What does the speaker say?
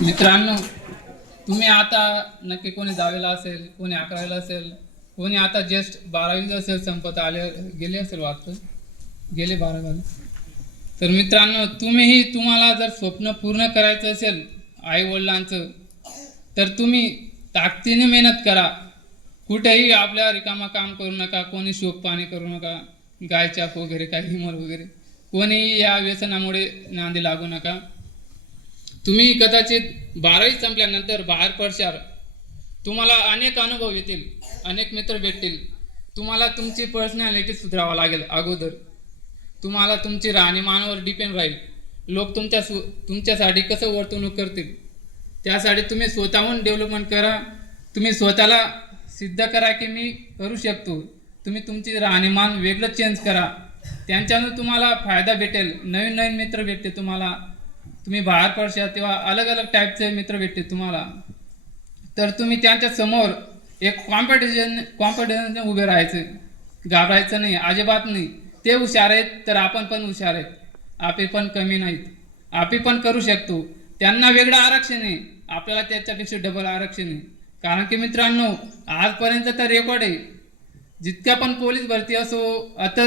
मित्रांनो, तुम्ही आता नक्की कोणी 10वीला असेल, कोणी 11वीला असेल, कोणी आता जस्ट 12वी असेल, संपत आले गेले असेल वाटतं, गेले 12वीला. तर मित्रांनो, तुम्हीही तुम्हाला जर स्वप्न पूर्ण करायचं असेल आई वडिलांचं, तर तुम्ही ताकदीने मेहनत करा. कुठेही आपल्या रिकामा काम करू नका, कोणी शोक पाणी करू नका, गायचाप वगैरे काही हिमल वगैरे कोणीही या व्यसनामुळे नांदी लागू नका. तुम्ही कदाचित 12वी संपल्यानंतर बाहेर पडशाल, तुम्हाला अनेक अनुभव येतील, अनेक मित्र भेटतील. तुम्हाला तुमची पर्सनॅलिटी सुधारावं लागेल. अगोदर तुम्हाला तुमची राहणीमानावर डिपेंड राहील. लोक तुमच्यासाठी कसं वर्तणूक करतील, त्यासाठी तुम्ही स्वतःहून डेव्हलपमेंट करा. तुम्ही स्वतःला सिद्ध करा की मी करू शकतो. तुम्ही तुमची राहणीमान वेगळं चेंज करा. त्यांच्यानं तुम्हाला फायदा भेटेल. नवीन नवीन मित्र भेटते तुम्हाला. तुम्ही बाहेर पडशाल तेव्हा अलग अलग टाईपचे मित्र भेटते तुम्हाला. तर तुम्ही त्यांच्या समोर एक कॉम्पिटिशन उभे राहायचं, घाबरायचं नाही, अजिबात नाही. ते हुशार आहेत तर आपण पण हुशार आहेत. आपे पण कमी नाहीत, आपे पण करू शकतो. त्यांना वेगळं आरक्षण आहे, आपल्याला त्याच्यापेक्षा डबल आरक्षण आहे. कारण की मित्रांनो, आजपर्यंत तर रेकॉर्ड आहे, जितक्या पण पोलीस भरती असो,